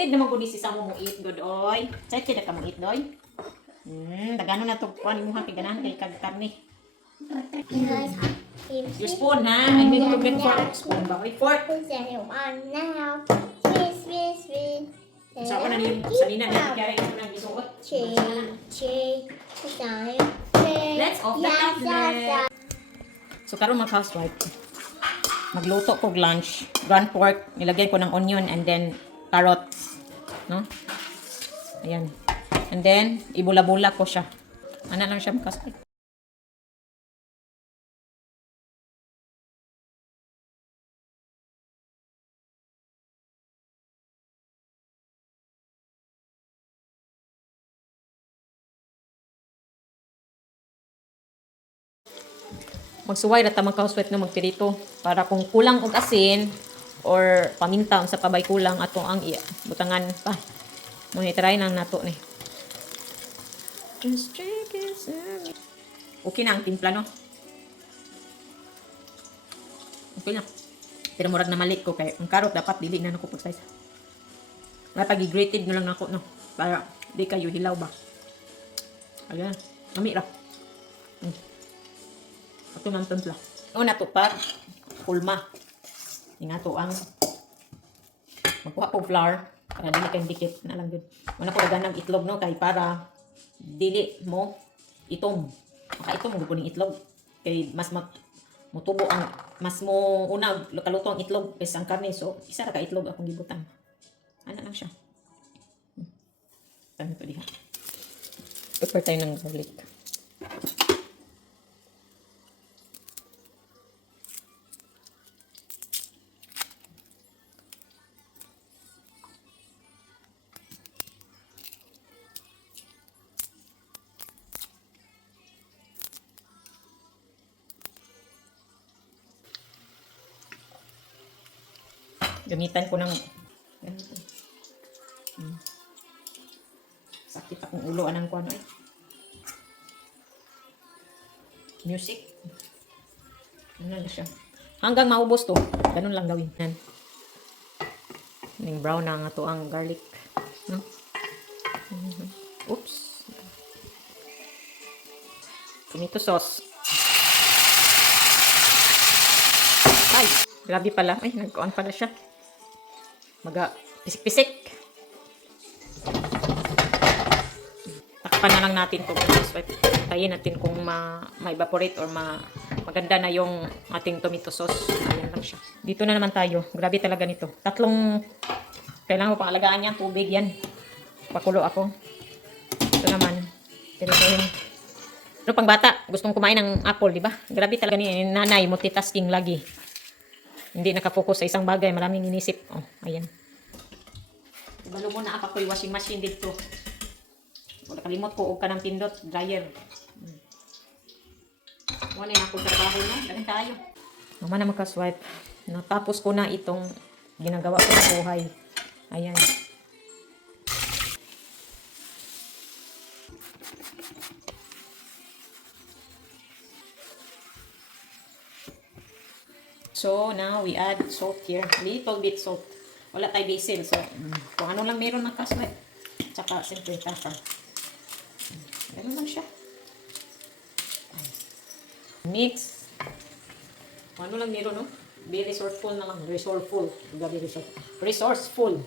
excited naman ko ni si Samo mo eat good oy. Excited na ka mo eat doy. Dagano na to kuan mo kay ganahan kay kag karne. Your spoon ha. I need to bring fork. Spoon ba? Oy, fork. Sa ako na niyo sa nina na kaya ito nang isuot. Let's off the tablet. So karon mga housewife. Magluto ko lunch. Ground pork, nilagay ko ng onion and then carrots, no? Ayan. And then ibula-bula ko siya. Ano lang siya mga housewife. Magsuway ra ta mga housewife nga magpirito para kung kulang og asin or paminta sa pabay kulang ato ang butangan pa. Mo ni try nang nato ni. Okay na ang timpla no. Okay na. Pero murag na mali ko kay ang karot dapat dili na nako pag-size. Dapat i-grated mo lang nako no para di kayo hilaw ba. Ayan, nami ra. Ito ng timpla. Una to pa, kulma. Nga to ang magkuha ko flour para dili kang dikit na lang good. Una ko dagan ng itlog no kay para dili mo itom. Maka itom mo kuning itlog kay mas mutubo ang mas mo una kaluto ang itlog kaysa ang karne. So isa ra ka itlog akong gibutan. Ana lang siya. Tama to diha. Prepare tayo ng garlic. Gamitan ko ng ganito. Sakit akong ulo anang ko ano eh. Music. Ano na siya. Hanggang maubos to. Ganun lang gawin. Yan. Yung brown na nga to ang garlic. No? Oops. Tomato sauce. Ay, grabe pala. Ay, nag-on pala siya. Maga pisik-pisik. Takpan na lang natin to. Tayin natin kung ma-evaporate or maganda na yung ating tomato sauce. Ayan lang siya. Dito na naman tayo. Grabe talaga nito. Kailangan mo pang alagaan yan. Tubig yan. Pakulo ako. Ito naman. Pero ano pang bata? Gustong kumain ng apple, di ba? Grabe talaga ni nanay. Multitasking lagi. Hindi nakafocus sa isang bagay. Maraming inisip. Oh, ayan. Ibalo mo na ako yung washing machine dito. Wala kalimot ko. Huwag ka ng pindot. Dryer. Wala na akong trabaho na. Galing tayo. Mama na magka-swipe. Natapos ko na itong ginagawa ko sa buhay. Ayan. So, now we add salt here. Little bit salt. Wala tayo basil. So, kung ano lang meron ng kasmet. Tsaka, siyempre, pepper. Ganun lang siya. Mix. Kung ano lang meron, no? Be resourceful na lang. Resourceful. Resourceful.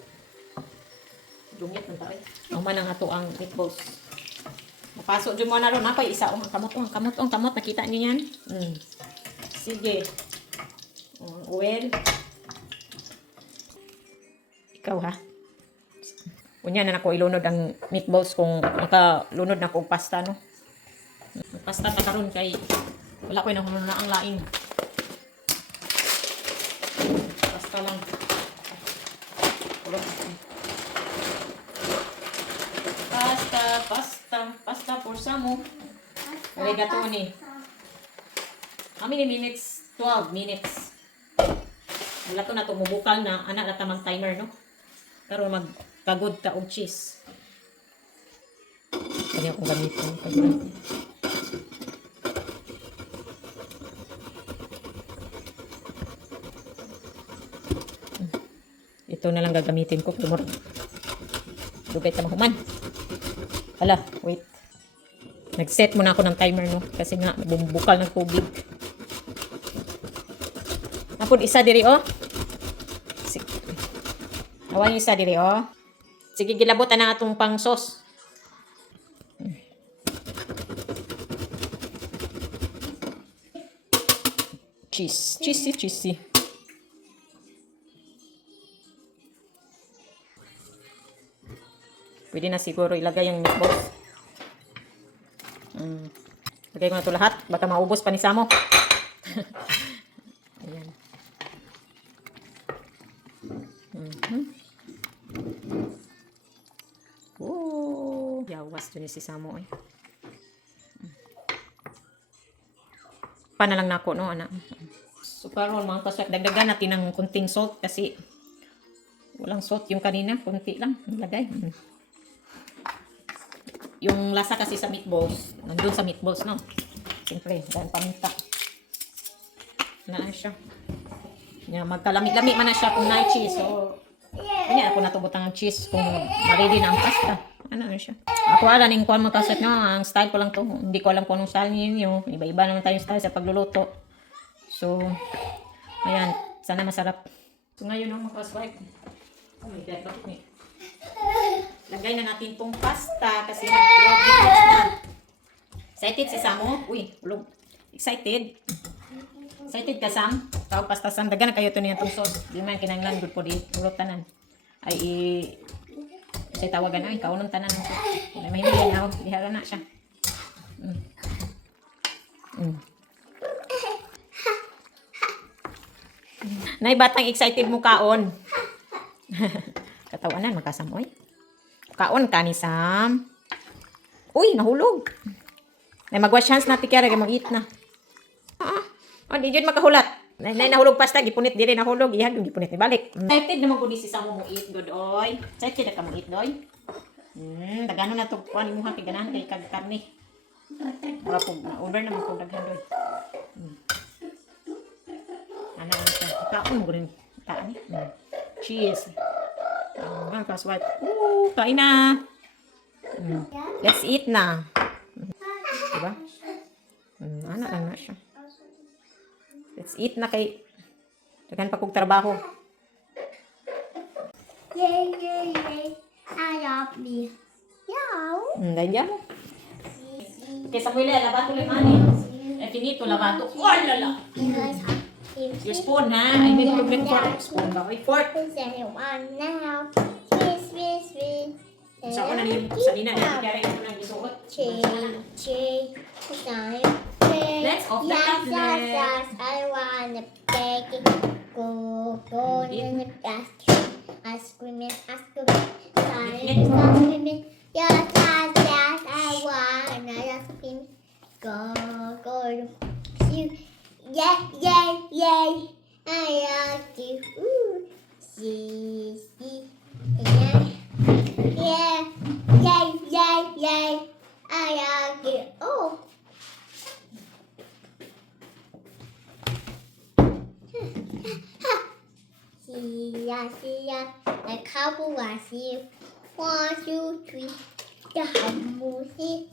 Dungit ng tayo. Ang manang ato ang meatballs. Napasok dyan mo na ron. Napay isa. Kamot. Nakita niyo yan? Sige. Oil. Ikaw ha. Unya na ako ilunod ang meatballs kung makalunod na ako pasta no. Pasta ta karon kay wala ko na ang laing. Pasta lang. Pasta for Samo. Rigatoni. How many minutes? 12 minutes. Wala to na to mubukal na ana na tamang timer no. Pero magpagod ta og cheese. Kanya akong gamitin. Ito na lang gagamitin ko. Dugay ta mahuman. Hala, wait. Nag-set muna ako ng timer, no? Kasi nga, bumubukal ng tubig. Napod isa diri, oh. Sige. Awan yung isa diri, oh. Sige, gilabotan na atong pang sauce. Cheesy. Pwede na siguro ilagay yung meatballs. Lagay ko na ito lahat. Baka maubos pa ni Samo. Ayan. Yawas to ni si Samo, eh. Na lang nako, no, anak. So, karon mga kaswat, dagdagan natin ng kunting salt kasi walang salt yung kanina, kunti lang nilagay. Yung lasa kasi sa meatballs, nandun sa meatballs, no? Siyempre, dahil paminta. Na siya. Magkalami-lami man na siya kung na-cheese. So, kanya ako natubutang ang cheese kung marili na ang pasta. Ano siya. Ako alam yung kuwan mo kasat nyo. Ang style ko lang to. Hindi ko alam kung anong style ninyo. Iba-iba naman tayong style sa pagluluto. So, ayan. Sana masarap. So, ngayon ang makaswipe. Oh my God, bakit ni? Lagay na natin tong pasta kasi nag-vlog na. Excited si Samo? Uy, ulog. Excited? Excited ka, Sam? Tao pasta, Sam. Dagan na kayo ito niya itong sauce. Di man kinanglan. Good po di. Ulotanan. Ay, kasi tawagan ay kaunong tanan ng sauce. Mahimili na ako. Dihara na siya. Nay, batang excited mo kaon. Katawanan, magkasamoy. Kaon ka ni Sam. Uy, nahulog. Nay, magwash hands na tikara, mag-eat na. Oh, di dyan makahulat. Nay, nahulog pasta, gipunit diri nahulog. Iyan, gipunit ni balik. Excited naman ko di si Sam mo eat, good oy. Excited na ka mo eat, doy. Dagano na to, kuan mo ha, tiganahan kay kag karne. Wala po, order naman ko daghan, doy. Ano siya? Kaon mo rin. Taan ni. Cheese. Kaswat. Kain na. Let's eat na. Diba? Ano lang na siya. Let's eat na kay daghan pa kog trabaho. Yay. I love me. Yaw. Dahil mo. Okay, Samuel, labato lang mani. Finito, labato. Oh, lala. Your spoon, ha? I need to bring fork. Spoon ba? Wait, fork. Now. Sweet. Sa ako na rin, sa dina na, kaya rin mo nang isuot. Let's off the cabinet. Yes, I wanna bake it. Go in the basket. Ice cream. Yes, I wanna ice cream. Go. Yay. I love you. See. Yeah. Yay. I love you. Oh. See ya. The couple was here. 1, 2, 3. The hammer see.